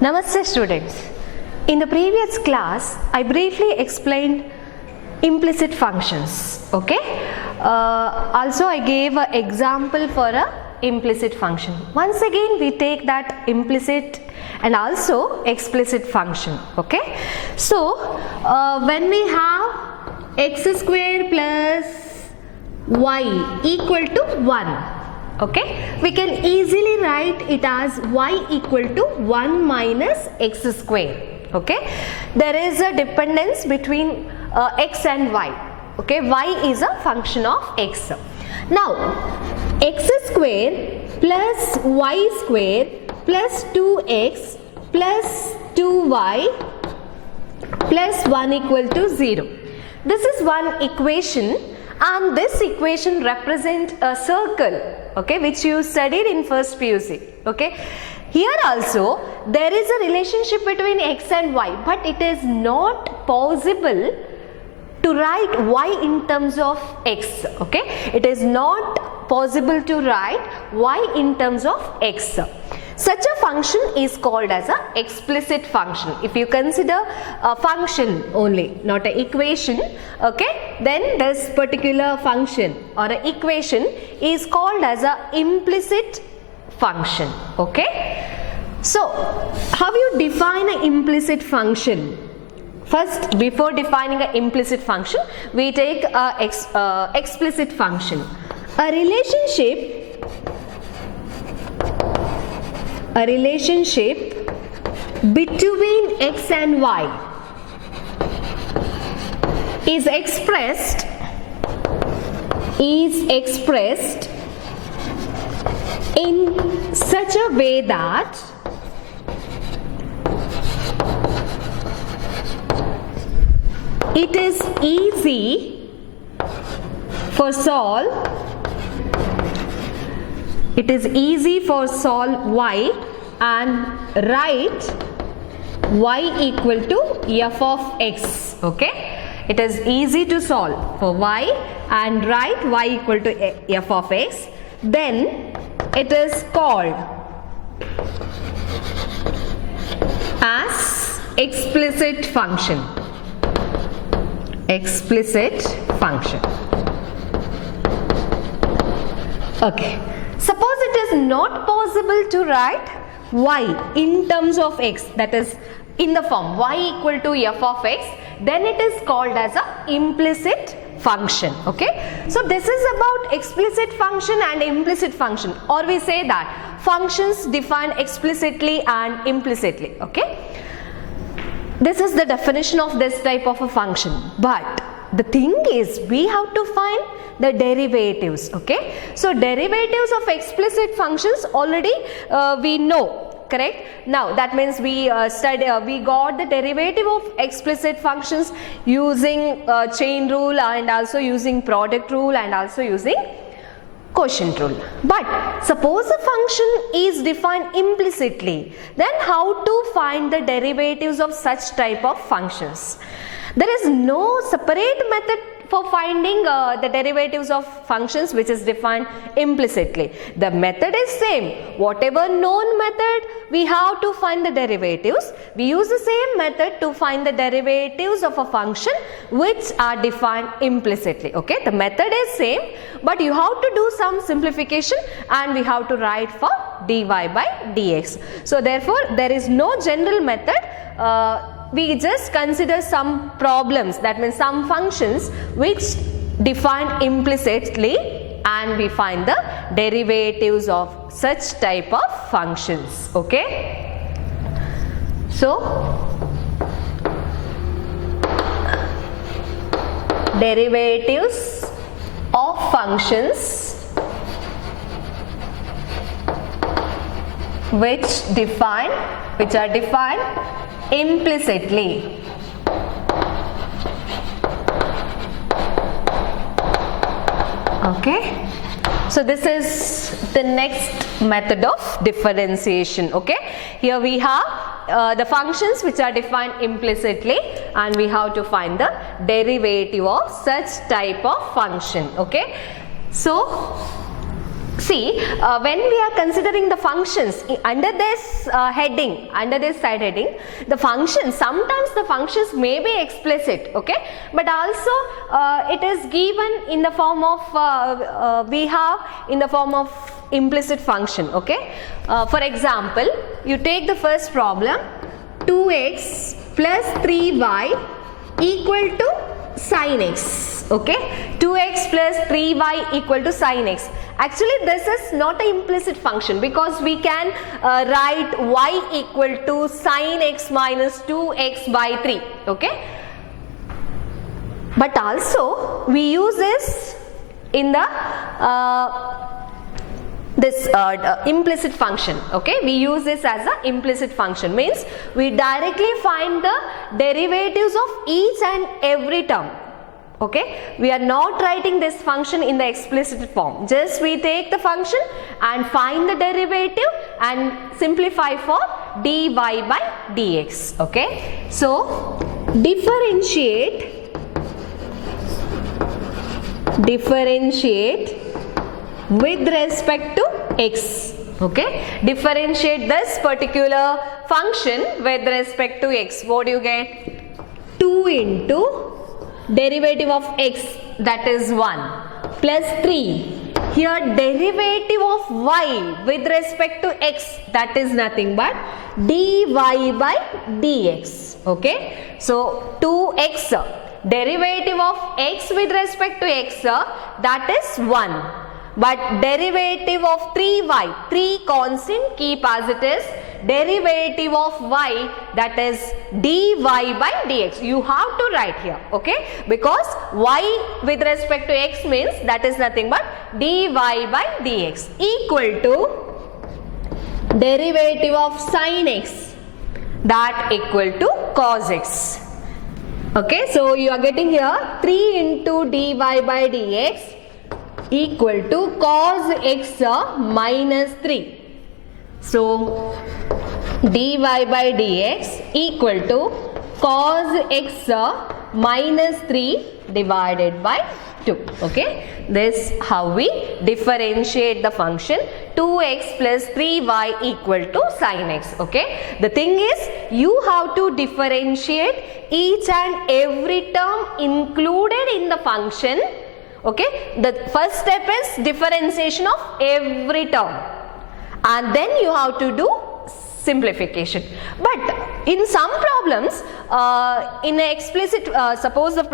Namaste students. In the previous class, I briefly explained implicit functions. Okay. Also, I gave an example for a implicit function. Once again, we take that implicit and also explicit function. Okay. So, when we have x square plus y equal to 1. Okay, we can easily write it as y equal to 1 minus x square. Okay, there is a dependence between x and y. Okay, y is a function of x. Now, x square plus y square plus 2x plus 2y plus 1 equal to 0. This is one equation, and this equation represents a circle, okay, which you studied in first PUC. Okay, here also there is a relationship between x and y, but it is not possible to write y in terms of x. Okay, it is not possible to write y in terms of x. Such a function is called as a explicit function. If you consider a function only, not an equation, okay, then this particular function or an equation is called as a implicit function. Okay. So, how you define an implicit function? First, before defining an implicit function, we take a explicit function. A relationship between x and y is expressed in such a way that it is easy for solve y and write y equal to f of x. Okay, it is easy to solve for y and write y equal to f of x. Then it is called as explicit function. Okay. Suppose it is not possible to write y in terms of x, that is in the form y equal to f of x, then it is called as a implicit function. Okay, so this is about explicit function and implicit function, or we say that functions defined explicitly and implicitly. Okay, this is the definition of this type of a function, but the thing is we have to find the derivatives. Okay, so derivatives of explicit functions already we know, correct? Now that means we we got the derivative of explicit functions using chain rule and also using product rule and also using quotient rule. But suppose a function is defined implicitly, then how to find the derivatives of such type of functions? There is no separate method for finding the derivatives of functions which is defined implicitly. The method is same. Whatever known method we have to find the derivatives, we use the same method to find the derivatives of a function which are defined implicitly. Okay, the method is same, but you have to do some simplification and we have to write for dy by dx. So therefore there is no general method. We just consider some problems, that means some functions which defined implicitly, and we find the derivatives of such type of functions. Okay, so derivatives of functions which are defined implicitly. Okay, so this is the next method of differentiation. Okay, here we have the functions which are defined implicitly and we have to find the derivative of such type of function. Okay, so See, when we are considering the functions under this heading, under this side heading, the functions, sometimes the functions may be explicit, okay, but also it is given in the form of, we have in the form of implicit function, okay. For example, you take the first problem, 2x plus 3y equal to sin x, okay, 2x plus 3y equal to sin x. Actually, this is not an implicit function because we can write y equal to sin x minus 2x by 3, okay. But also, we use this in the implicit function, okay. We use this as an implicit function, means we directly find the derivatives of each and every term, okay. We are not writing this function in the explicit form, just we take the function and find the derivative and simplify for dy by dx, okay. So differentiate with respect to x, okay. Differentiate this particular function with respect to x. What do you get? 2 into derivative of x, that is 1, plus 3. Here derivative of y with respect to x, that is nothing but dy by dx, okay. So 2x, derivative of x with respect to x, that is 1. But derivative of 3y, 3 constant, keep as it is, derivative of y, that is dy by dx. You have to write here, okay, because y with respect to x means that is nothing but dy by dx equal to derivative of sin x, that equal to cos x, okay. So you are getting here 3 into dy by dx equal to cos x minus 3. So dy by dx equal to cos x minus 3 divided by 2, okay. This how we differentiate the function 2x plus 3y equal to sin x, okay. The thing is, you have to differentiate each and every term included in the function, okay. The first step is differentiation of every term and then you have to do simplification. But in some problems, in an explicit, suppose the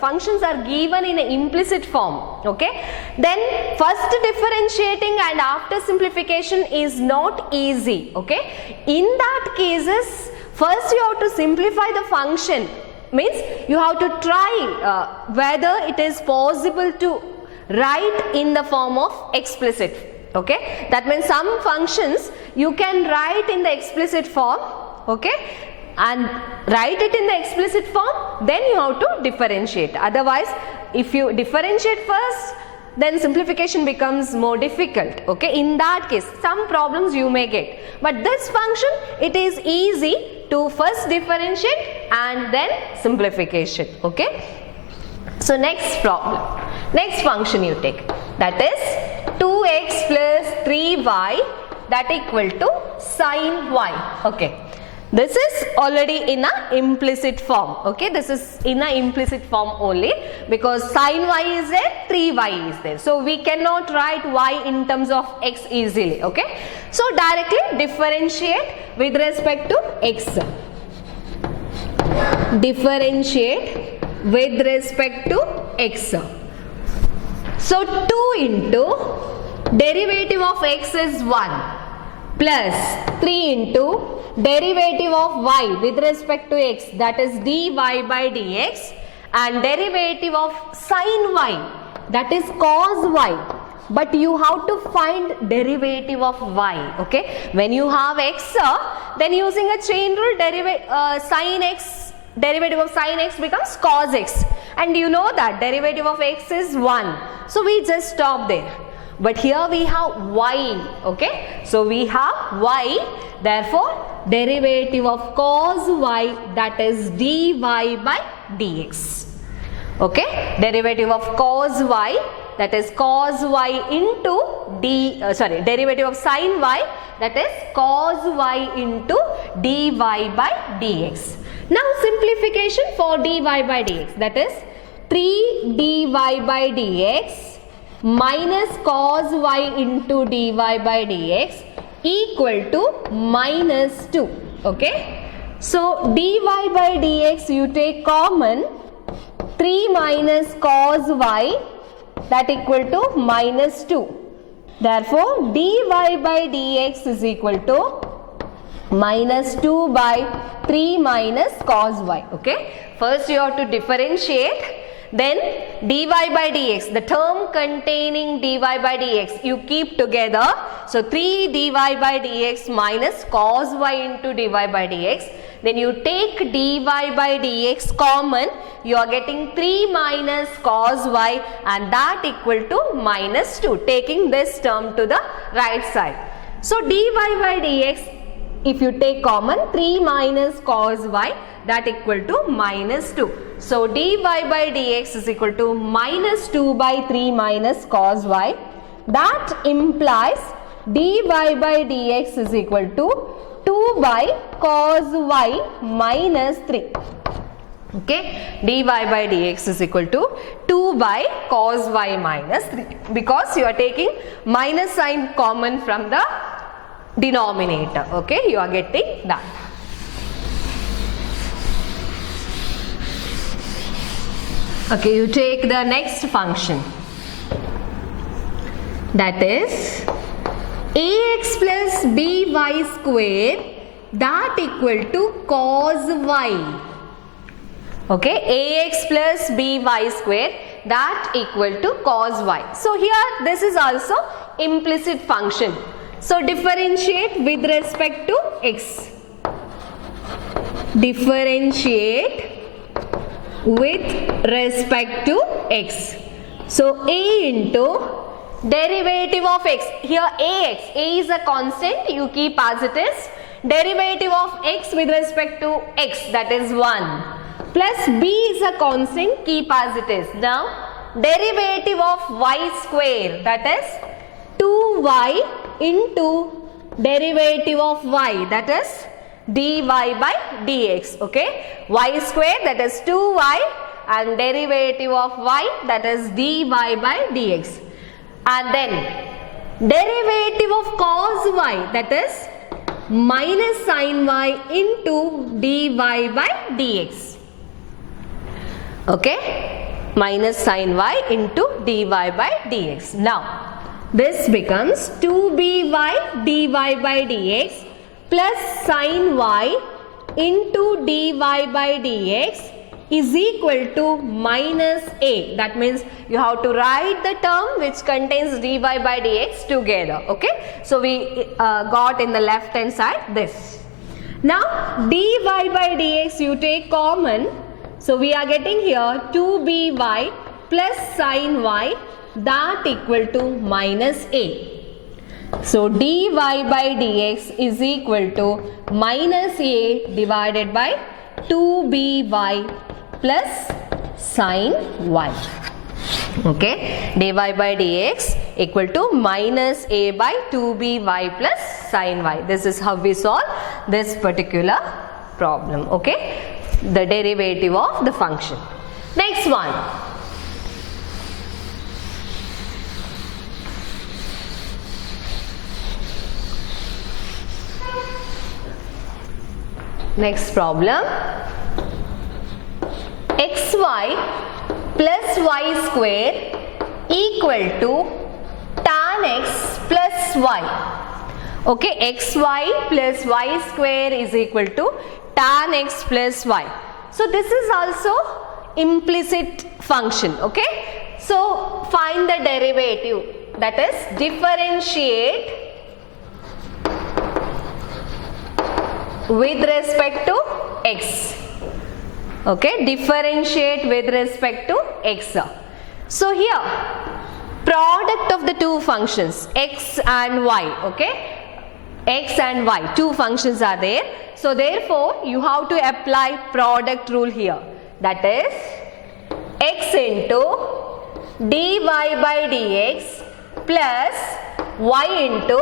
functions are given in an implicit form, okay, then first differentiating and after simplification is not easy, okay. In that cases, first you have to simplify the function, means you have to try whether it is possible to write in the form of explicit, okay. That means some functions you can write in the explicit form, okay, and write it in the explicit form, then you have to differentiate. Otherwise, if you differentiate first, then simplification becomes more difficult, okay. In that case, some problems you may get, but this function, it is easy to first differentiate and then simplification, okay. So next problem, next function you take, that is 2x plus 3y, that equal to sin y, okay. This is already in a implicit form, okay. This is in a implicit form only because sin y is there, 3y is there. So we cannot write y in terms of x easily, okay. So directly differentiate with respect to x. Differentiate with respect to x. So 2 into derivative of x is 1 plus 3 into derivative of y with respect to x, that is dy by dx, and derivative of sin y, that is cos y. But you have to find derivative of y, okay. When you have x, then using a chain rule, sin x, derivative of sin x becomes cos x, and you know that derivative of x is 1, so we just stop there. But here we have y, okay. So we have y, therefore derivative of cos y, that is dy by dx, okay. Derivative of cos y that is cos y into derivative of sin y, that is cos y into dy by dx. Now simplification for dy by dx, that is 3 dy by dx minus cos y into dy by dx equal to minus 2. Okay. So dy by dx you take common, 3 minus cos y, that equal to minus 2. Therefore dy by dx is equal to minus 2 by 3 minus cos y. Okay. First you have to differentiate. Then dy by dx, the term containing dy by dx, you keep together. So 3 dy by dx minus cos y into dy by dx. Then you take dy by dx common, you are getting 3 minus cos y, and that equal to minus 2, taking this term to the right side. So dy by dx, if you take common, 3 minus cos y, that equal to minus 2. So dy by dx is equal to minus 2 by 3 minus cos y. That implies dy by dx is equal to 2 by cos y minus 3. Okay, dy by dx is equal to 2 by cos y minus 3, because you are taking minus sign common from the denominator. Okay, you are getting that. Okay, you take the next function, that is ax plus by square, that equal to cos y. Okay, ax plus by square, that equal to cos y. So here this is also implicit function. So differentiate with respect to x. Differentiate with respect to x. So a into derivative of x. Here a is a constant, you keep as it is. Derivative of x with respect to x, that is 1. Plus b is a constant, keep as it is. Now derivative of y square, that is 2y into derivative of y, that is dy by dx. Okay, y square, that is 2y, and derivative of y, that is dy by dx. And then derivative of cos y, that is minus sin y into dy by dx. Okay, minus sin y into dy by dx. Now this becomes 2by dy by dx plus sin y into dy by dx is equal to minus a. That means you have to write the term which contains dy by dx together. Okay, so we got in the left hand side this. Now dy by dx you take common, so we are getting here 2by plus sin y, that equal to minus a. So dy by dx is equal to minus a divided by 2by plus sin y. Okay, dy by dx equal to minus a by 2by plus sin y. This is how we solve this particular problem. Okay, the derivative of the function. Next one. Next problem, xy plus y square equal to tan x plus y. Okay, xy plus y square is equal to tan x plus y. So this is also implicit function. Okay, so find the derivative, that is differentiate with respect to x. Okay, differentiate with respect to x. So here product of the two functions x and y. Okay, x and y, two functions are there. So therefore you have to apply product rule here, that is x into dy by dx plus y into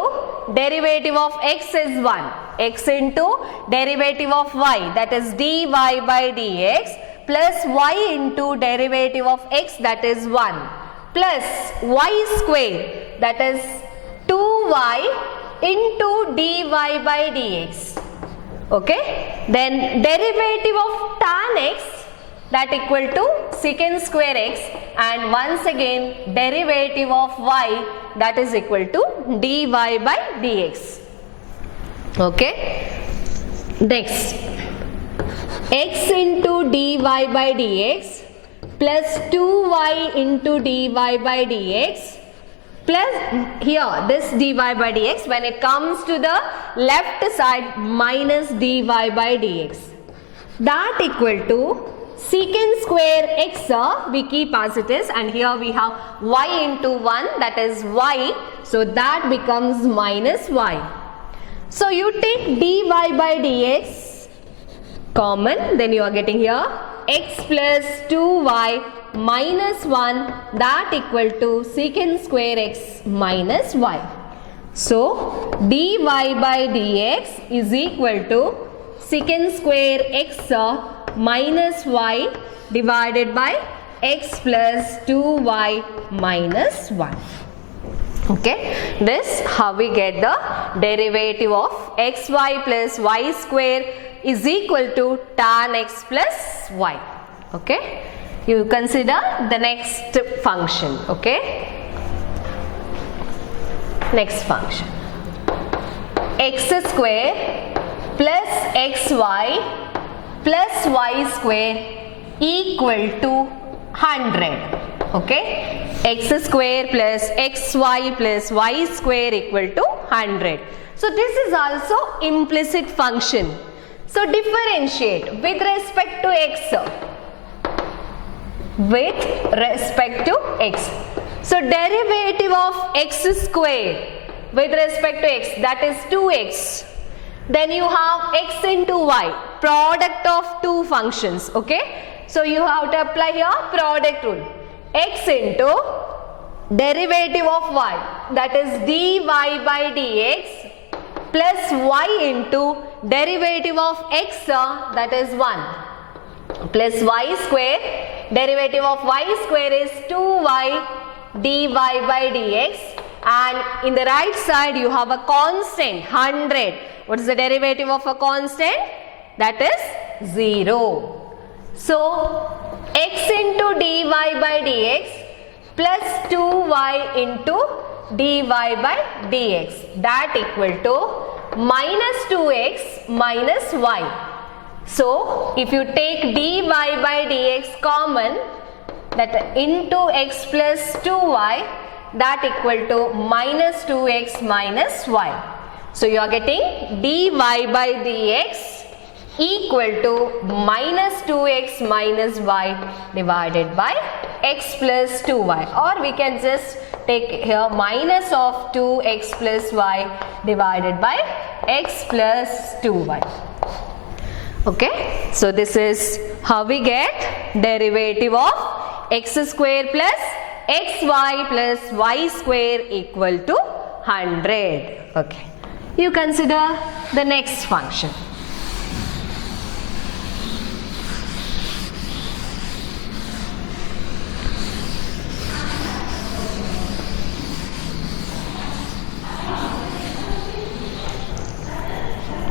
derivative of x is 1. X into derivative of y, that is dy by dx plus y into derivative of x, that is 1, plus y square, that is 2y into dy by dx. Okay, then derivative of tan x, that equal to secant square x, and once again derivative of y, that is equal to dy by dx. Okay, next x into dy by dx plus 2y into dy by dx plus here this dy by dx, when it comes to the left side, minus dy by dx, that equal to secant square x, we keep as it is, and here we have y into 1, that is y, so that becomes minus y. So you take dy by dx common, then you are getting here x plus 2y minus 1, that equal to secant square x minus y. So dy by dx is equal to secant square x minus y divided by x plus 2y minus 1. Okay, this how we get the derivative of xy plus y square is equal to tan x plus y. Okay, you consider the next function. Okay, next function, x square plus xy plus y square equal to 100. Okay, x square plus xy plus y square equal to 100. So this is also implicit function. So differentiate with respect to x. With respect to x. So derivative of x square with respect to x, that is 2x. Then you have x into y, product of two functions. Okay, so you have to apply here product rule. X into derivative of y, that is dy by dx plus y into derivative of x, that is 1, plus y square, derivative of y square is 2y dy by dx, and in the right side you have a constant 100. What is the derivative of a constant? That is 0. So x into dy by dx plus 2y into dy by dx, that equal to minus 2x minus y. So if you take dy by dx common, that into x plus 2y, that equal to minus 2x minus y. So you are getting dy by dx equal to minus 2x minus y divided by x plus 2y, or we can just take here minus of 2x plus y divided by x plus 2y. Okay, so this is how we get derivative of x square plus xy plus y square equal to 100. Okay, you consider the next function.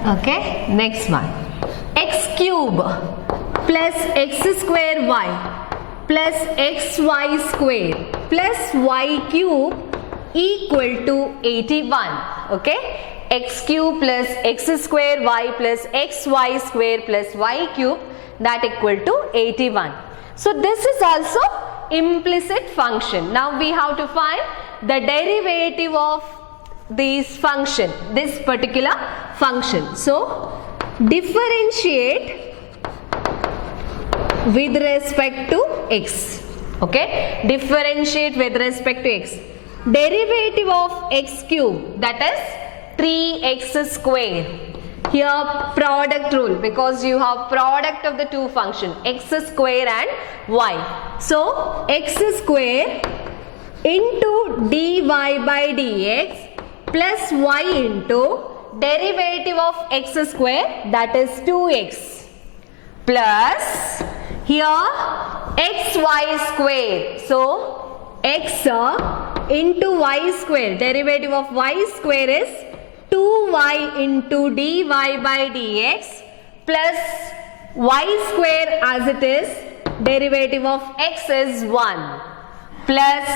Okay, next one, x cube plus x square y plus xy square plus y cube equal to 81. Okay, x cube plus x square y plus xy square plus y cube, that equal to 81. So this is also implicit function. Now we have to find the derivative of this function, this particular function. So differentiate with respect to x. Okay, differentiate with respect to x. Derivative of x cube, that is 3x square, here product rule, because you have product of the two function x square and y. So x square into dy by dx plus y into derivative of x square, that is 2x, plus here xy square. So x into y square, derivative of y square is 2y into dy by dx plus y square as it is, derivative of x is 1, plus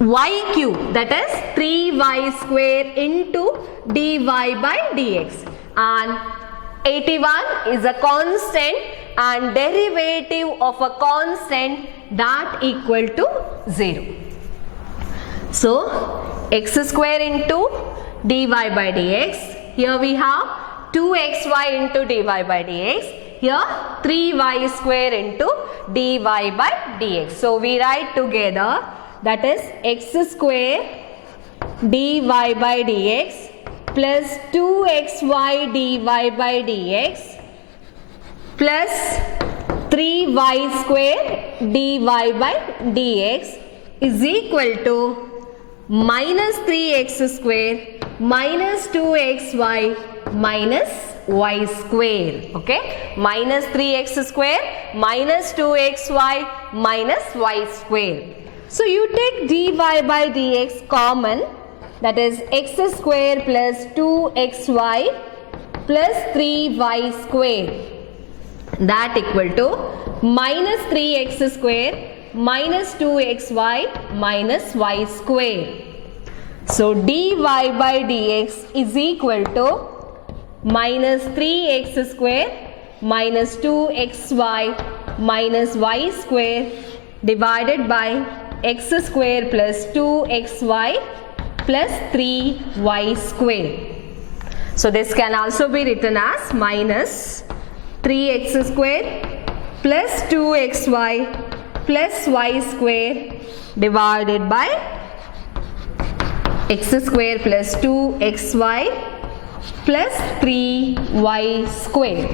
y cube, that is 3y square into dy by dx, and 81 is a constant and derivative of a constant that equal to 0. So x square into dy by dx, here we have 2xy into dy by dx, here 3y square into dy by dx. So we write together, that is x square dy by dx plus 2xy dy by dx plus 3y square dy by dx is equal to minus 3x square minus 2xy minus y square. Okay, minus 3x square minus 2xy minus y square. So you take dy by dx common, that is x square plus 2xy plus 3y square, that equal to minus 3x square minus 2xy minus y square. So dy by dx is equal to minus 3x square minus 2xy minus y square divided by x square plus 2xy plus 3y square. So this can also be written as minus 3x square plus 2xy plus y square divided by x square plus 2xy plus 3y square.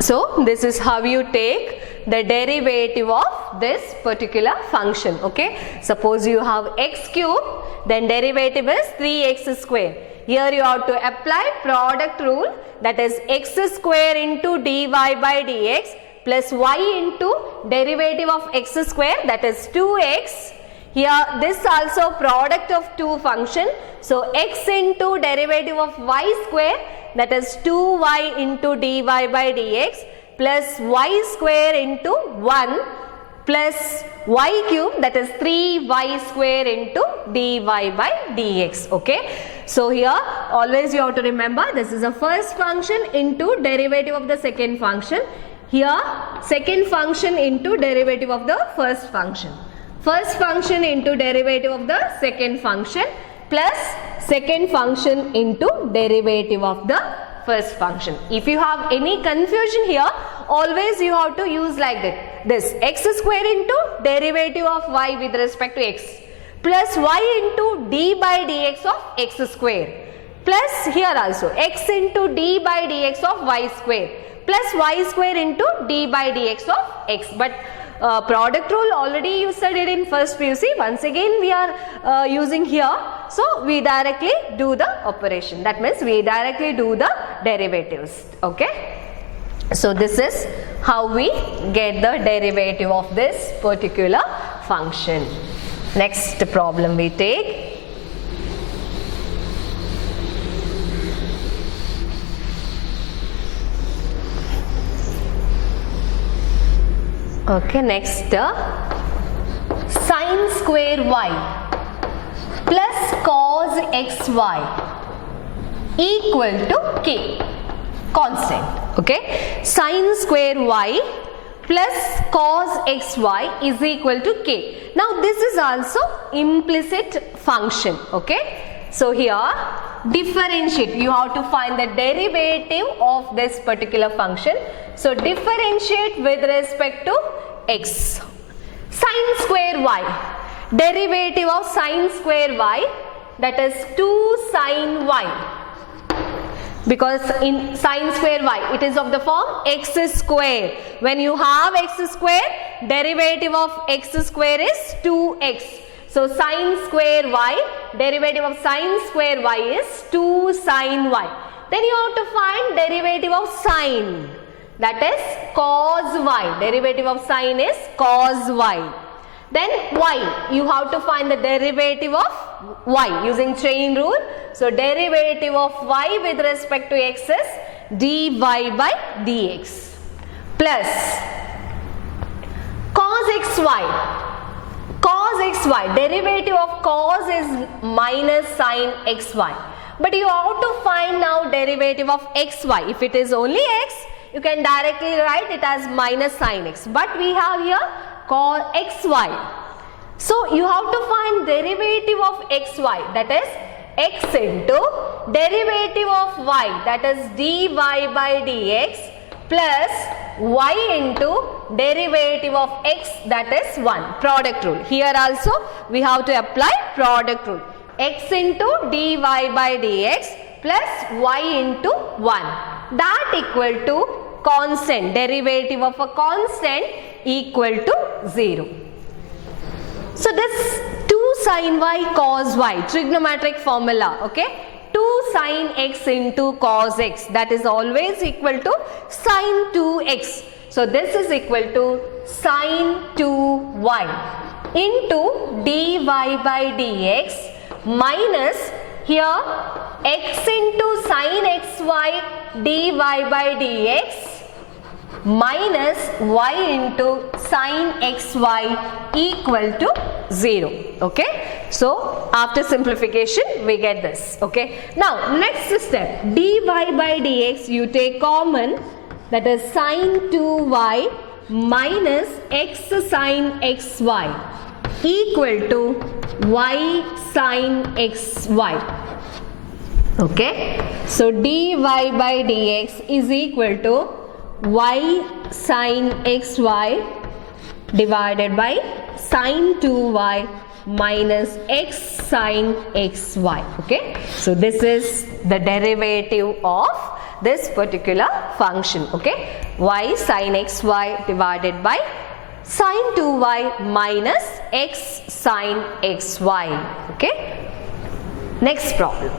So this is how you take the derivative of this particular function. Okay, suppose you have x cube, then derivative is 3x square. Here you have to apply product rule, that is x square into dy by dx plus y into derivative of x square, that is 2x. Here this also product of two function, so x into derivative of y square, that is 2y into dy by dx plus y square into 1 plus y cube, that is 3y square into dy by dx. Okay, so here always you have to remember, this is a first function into derivative of the second function. Here second function into derivative of the first function. First function into derivative of the second function plus second function into derivative of the first function. If you have any confusion here, always you have to use like that. This x square into derivative of y with respect to x plus y into d by dx of x square plus here also x into d by dx of y square plus y square into d by dx of x. But product rule already you studied in first PUC. Once again we are using here. So we directly do the operation. That means we directly do the derivatives. Okay. So this is how we get the derivative of this particular function. Next problem we take. Okay, next sine square y plus cos xy equal to k, constant. Okay, sine square y plus cos xy is equal to k. Now this is also implicit function. Okay, so here differentiate, you have to find the derivative of this particular function. So differentiate with respect to x. Sine square y, derivative of sine square y, that is 2 sine y because in sine square y it is of the form x square. When you have x square, derivative of x square is 2x. So sine square y, derivative of sine square y is 2 sine y. Then you have to find derivative of sine, that is cos y. Derivative of sine is cos y. Then y, you have to find the derivative of y using chain rule. So derivative of y with respect to x is dy by dx plus cos xy. Cos xy, derivative of cos is minus sine xy. But you have to find now derivative of xy. If it is only x, you can directly write it as minus sine x. But we have here cos xy. So you have to find derivative of xy, that is x into derivative of y, that is dy by dx plus y into derivative of x, that is 1. Product rule. Here also we have to apply product rule. X into dy by dx plus y into 1. That equal to constant. Derivative of a constant equal to 0. So this 2 sin y cos y, trigonometric formula, okay? 2 sin x into cos x, that is always equal to sin 2x. So this is equal to sin 2y into dy by dx minus here x into sin xy dy by dx minus y into sin xy equal to 0. Okay. So after simplification we get this. Okay. Now next step, dy by dx you take common, that is sin 2y minus x sin xy equal to y sin xy. Okay. So dy by dx is equal to y sin xy divided by sin 2y minus x sin xy. Okay. So this is the derivative of this particular function. Okay. Y sin xy divided by sin 2y minus x sin xy. Okay. Next problem.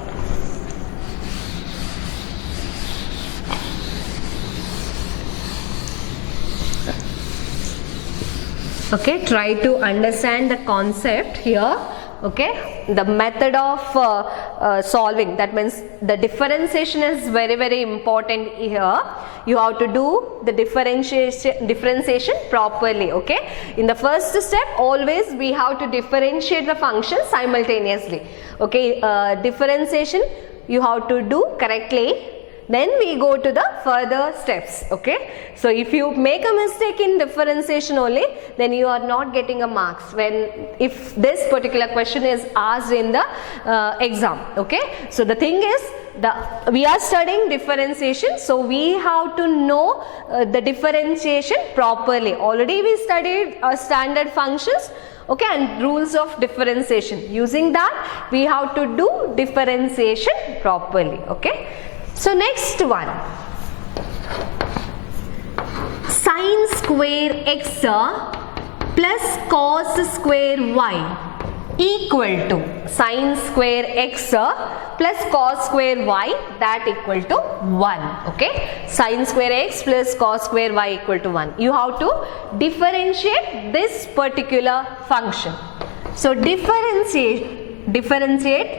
Okay, try to understand the concept here. Okay, the method of solving, that means the differentiation is very important here. You have to do the differentiation properly. Okay, in the first step always we have to differentiate the function simultaneously. Okay, differentiation you have to do correctly, then we go to the further steps. Okay, so if you make a mistake in differentiation only, then you are not getting a marks if this particular question is asked in the exam. Okay, so the thing is we are studying differentiation, so we have to know the differentiation properly. Already we studied standard functions, okay, and rules of differentiation. Using that we have to do differentiation properly. Okay. So next one, sin square x plus cos square y equal to sin square x plus cos square y, that equal to 1. Okay, sin square x plus cos square y equal to 1. You have to differentiate this particular function. So differentiate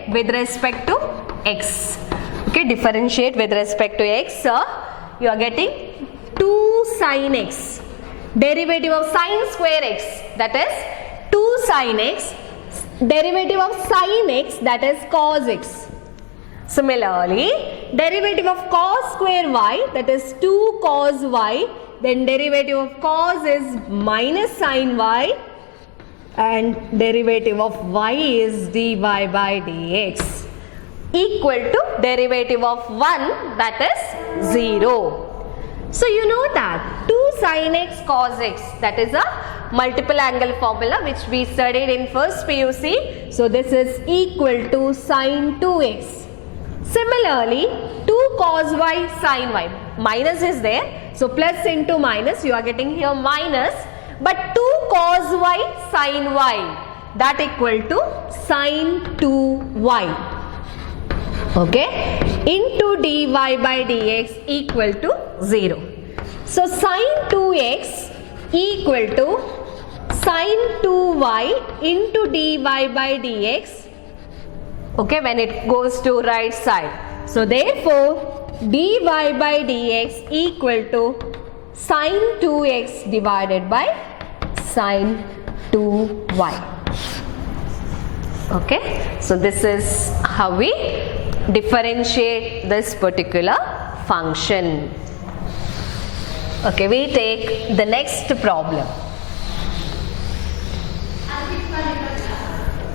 with respect to x. Okay, differentiate with respect to x, you are getting 2 sin x, derivative of sin square x, that is 2 sin x, derivative of sin x, that is cos x. Similarly, derivative of cos square y, that is 2 cos y, then derivative of cos is minus sin y, and derivative of y is dy by dx equal to derivative of 1, that is 0. So you know that 2 sin x cos x, that is a multiple angle formula which we studied in first PUC. So this is equal to sin 2x. Similarly, 2 cos y sin y. Minus is there, so plus into minus, you are getting here minus, but 2 cos y sin y, that equal to sin 2y, okay, into dy by dx equal to 0. So sin 2x equal to sin 2y into dy by dx, okay, when it goes to right side. So therefore dy by dx equal to sin 2x divided by sin 2y. Okay, so this is how we differentiate this particular function. Okay, we take the next problem.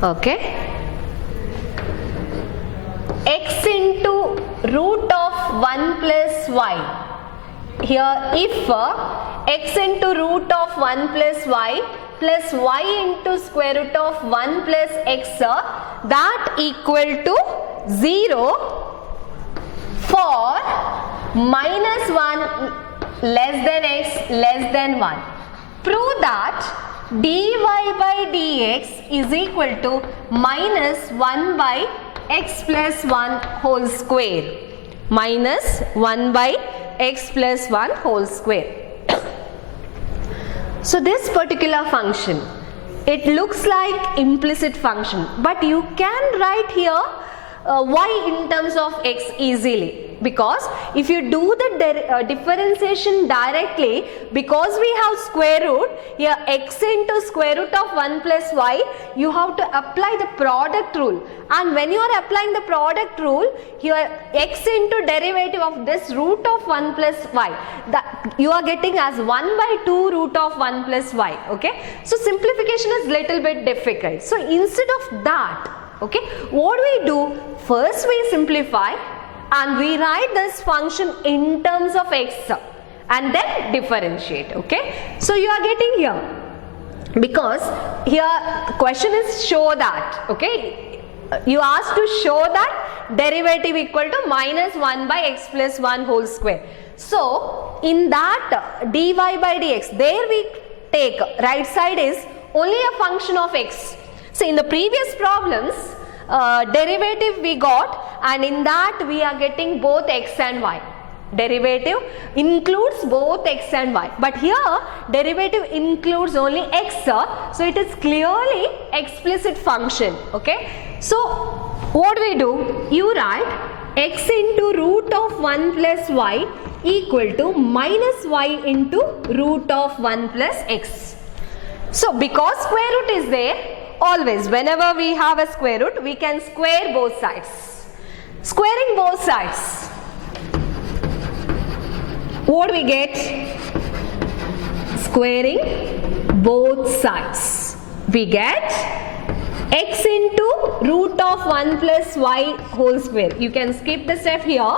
Okay, x into root of 1 plus y. Here if x into root of 1 plus y plus y into square root of 1 plus x, that equal to 0 for minus 1 less than x less than 1. Prove that dy by dx is equal to minus 1 by x plus 1 whole square. Minus 1 by x plus 1 whole square. So this particular function, it looks like implicit function, but you can write here y in terms of x easily, because if you do the differentiation directly, because we have square root, here x into square root of 1 plus y, you have to apply the product rule, and when you are applying the product rule, here x into derivative of this root of 1 plus y, that you are getting as 1 by 2 root of 1 plus y, okay. So simplification is little bit difficult. So instead of that, okay, what we do, first we simplify and we write this function in terms of x and then differentiate, okay. So you are getting here, because here question is show that, okay, you asked to show that derivative equal to minus 1 by x plus 1 whole square. So in that dy by dx, there we take right side is only a function of x. So in the previous problems, derivative we got, and in that we are getting both x and y. Derivative includes both x and y, but here derivative includes only x, so it is clearly explicit function, okay. So what we do, you write x into root of 1 plus y equal to minus y into root of 1 plus x. So because square root is there, always whenever we have a square root, we can square both sides. Squaring both sides, what we get? Squaring both sides, we get x into root of 1 plus y whole square. You can skip the step here.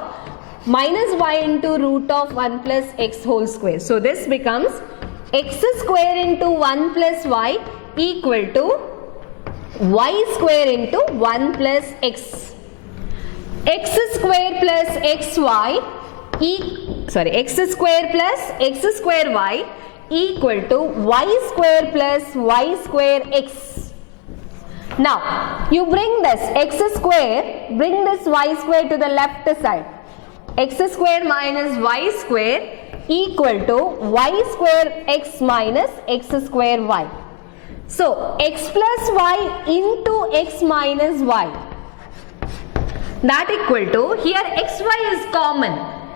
Minus y into root of 1 plus x whole square. So this becomes x square into 1 plus y equal to y square into 1 plus x. X square plus xy x square plus x square y equal to y square plus y square x. Now you bring this x square, bring this y square to the left side. X square minus y square equal to y square x minus x square y. So x plus y into x minus y, that equal to, here xy is common,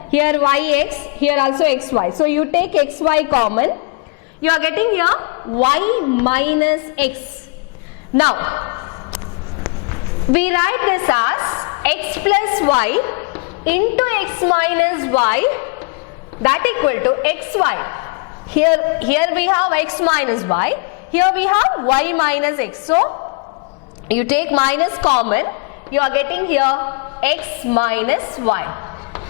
here yx, here also xy. So you take xy common, you are getting here y minus x. Now we write this as x plus y into x minus y, that equal to xy. Here we have x minus y, here we have y minus x. So you take minus common, you are getting here x minus y.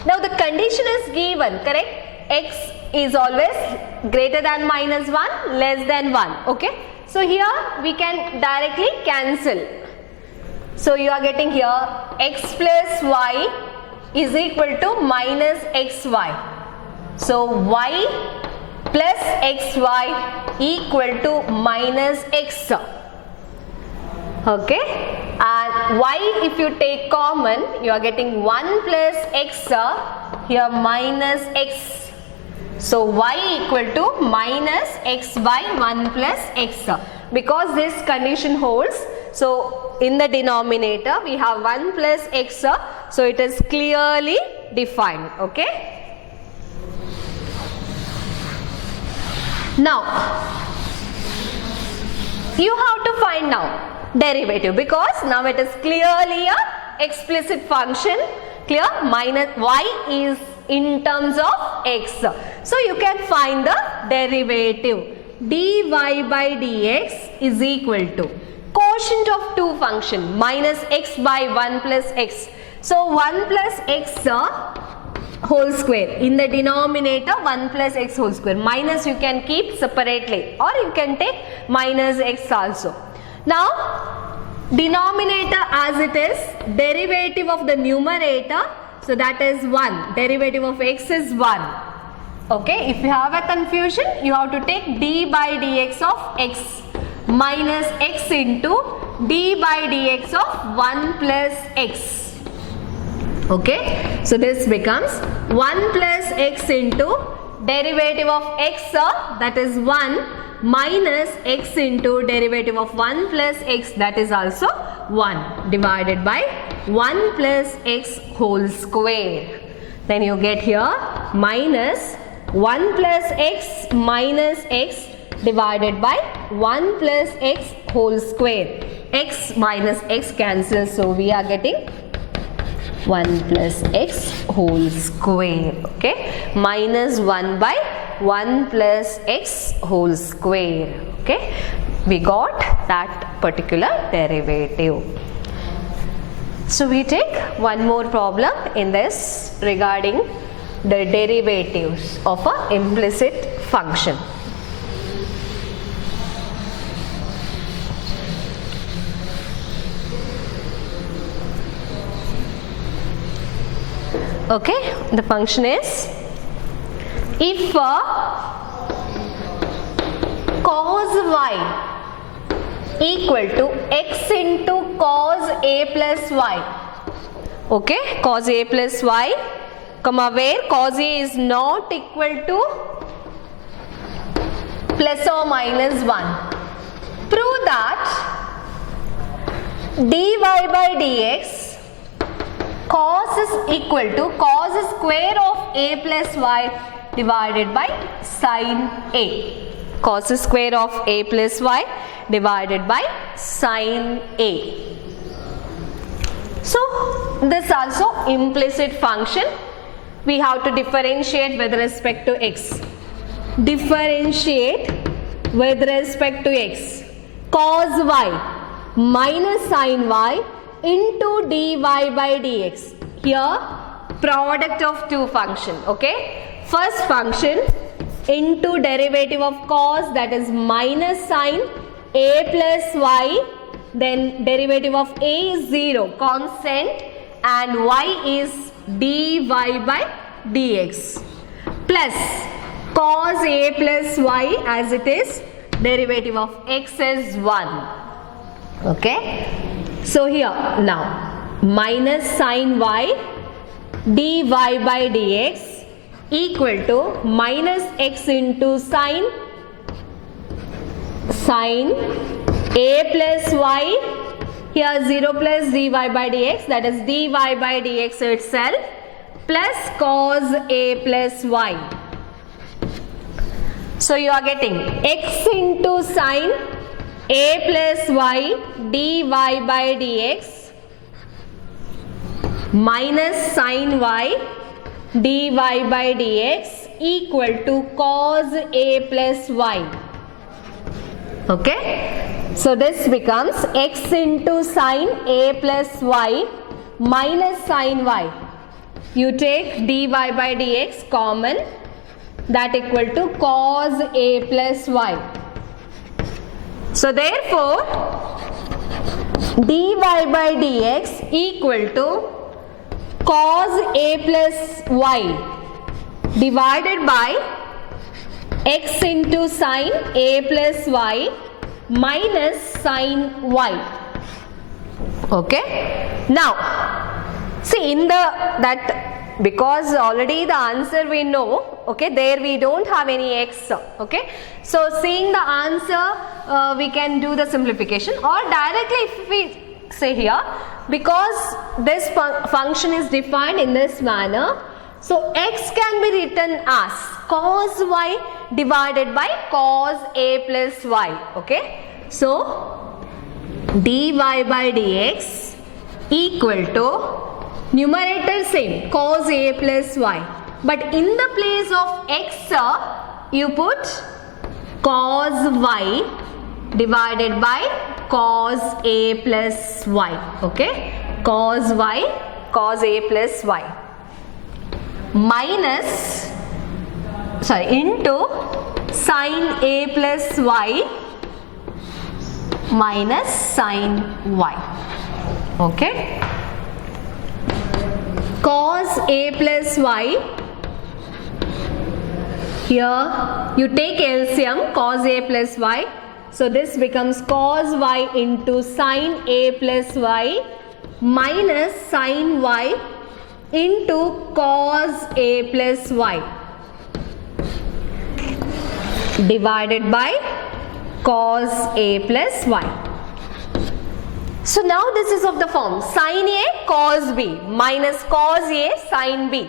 Now the condition is given, correct? X is always greater than minus 1, less than 1, okay? So here we can directly cancel. So you are getting here x plus y is equal to minus xy. So y plus xy equal to minus x. Okay, and y if you take common, you are getting 1 plus x, here minus x. So y equal to minus x by 1 plus x. Because this condition holds, so in the denominator we have 1 plus x, so it is clearly defined. Okay. Now you have to find now derivative, because now it is clearly a explicit function. Clear? Minus y is in terms of x. So you can find the derivative. dy by dx is equal to quotient of two function minus x by 1 plus x. So 1 plus x whole square, in the denominator 1 plus x whole square, minus you can keep separately or you can take minus x also. Now denominator as it is, derivative of the numerator, so that is 1, derivative of x is 1. Okay, if you have a confusion, you have to take d by dx of x minus x into d by dx of 1 plus x. Okay, so this becomes 1 plus x into derivative of x, that is 1, minus x into derivative of 1 plus x, that is also 1, divided by 1 plus x whole square. Then you get here minus 1 plus x minus x divided by 1 plus x whole square. X minus x cancels, so we are getting 1 plus x whole square. Okay, minus 1 by 1 plus x whole square. Okay, we got that particular derivative. So we take one more problem in this regarding the derivatives of an implicit function. Okay, the function is, if cos y equal to x into cos a plus y. Okay, cos a plus y, comma, where cos a is not equal to plus or minus 1. Prove that dy by dx cos is equal to cos square of a plus y divided by sin a. Cos square of a plus y divided by sin a. So this also implicit function. We have to differentiate with respect to x. Differentiate with respect to x. Cos y minus sin y into dy by dx. Here product of two function. Okay, first function into derivative of cos, that is minus sin a plus y, then derivative of a is 0, constant, and y is dy by dx, plus cos a plus y as it is, derivative of x is 1. Okay, so here now minus sin y dy by dx equal to minus x into sin a plus y, here 0 plus dy by dx, that is dy by dx itself, plus cos a plus y. So you are getting x into sin a plus y dy by dx minus sin y dy by dx equal to cos a plus y. Okay, so this becomes x into sin a plus y minus sin y. You take dy by dx common, that equal to cos a plus y. So therefore dy by dx equal to cos A plus Y divided by x into sin A plus Y minus sin Y. Okay. Now, see in that because already the answer we know, okay, there we don't have any x, okay. So seeing the answer, we can do the simplification, or directly if we say here, because this function is defined in this manner, so x can be written as cos y divided by cos A plus y, okay. So dy by dx equal to numerator same cos A plus y, but in the place of x you put cos y divided by cos A plus y, okay, cos y cos A plus y minus into sin A plus y minus sin y, okay. Cos A plus y, here you take LCM cos A plus y, so this becomes cos y into sin A plus y minus sin y into cos A plus y divided by cos A plus y. So now this is of the form sin A cos B minus cos A sin B,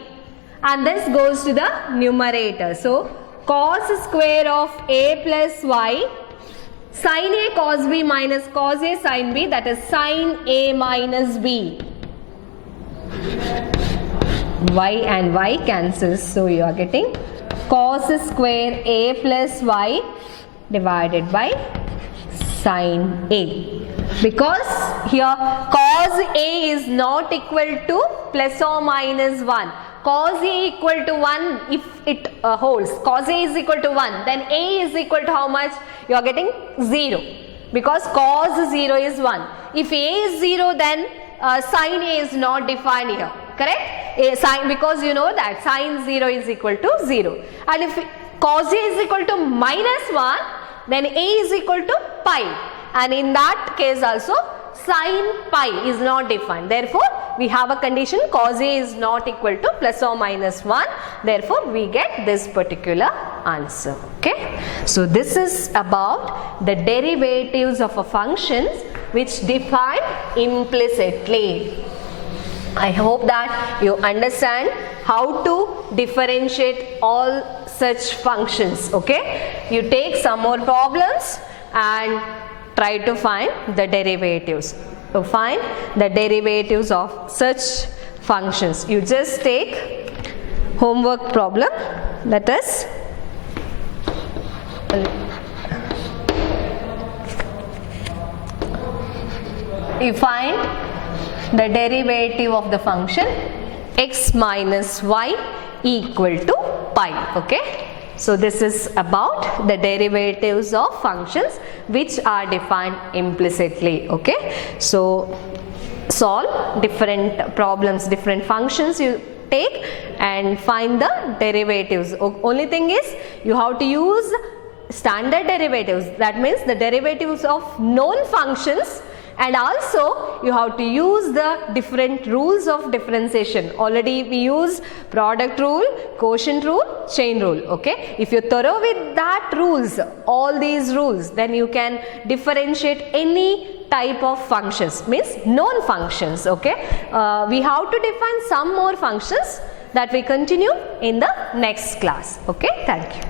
and this goes to the numerator. So cos square of A plus y sin A cos B minus cos A sin B, that is sin A minus B. Y and y cancels, so you are getting cos square A plus y divided by sin A, because here cos A is not equal to plus or minus 1. Cos A equal to 1 if it holds, cos A is equal to 1, then A is equal to how much? You are getting 0, because cos 0 is 1. If A is 0, then sin A is not defined here, correct? Because you know that sin 0 is equal to 0, and if cos A is equal to minus 1, then A is equal to pi, and in that case also sin pi is not defined. Therefore, we have a condition cos A is not equal to plus or minus 1. Therefore, we get this particular answer. Okay. So, this is about the derivatives of a function which defined implicitly. I hope that you understand how to differentiate all such functions. Okay. You take some more problems and try to find the derivatives. To find the derivatives of such functions, you just take homework problem, that is you find the derivative of the function x minus y equal to pi. Okay. So this is about the derivatives of functions which are defined implicitly. Okay. So solve different problems, different functions you take and find the derivatives. Only thing is you have to use standard derivatives, that means the derivatives of known functions, and also you have to use the different rules of differentiation. Already we use product rule, quotient rule, chain rule. Okay. If you thorough with that rules, all these rules, then you can differentiate any type of functions, means known functions. Okay. We have to define some more functions that we continue in the next class. Okay. Thank you.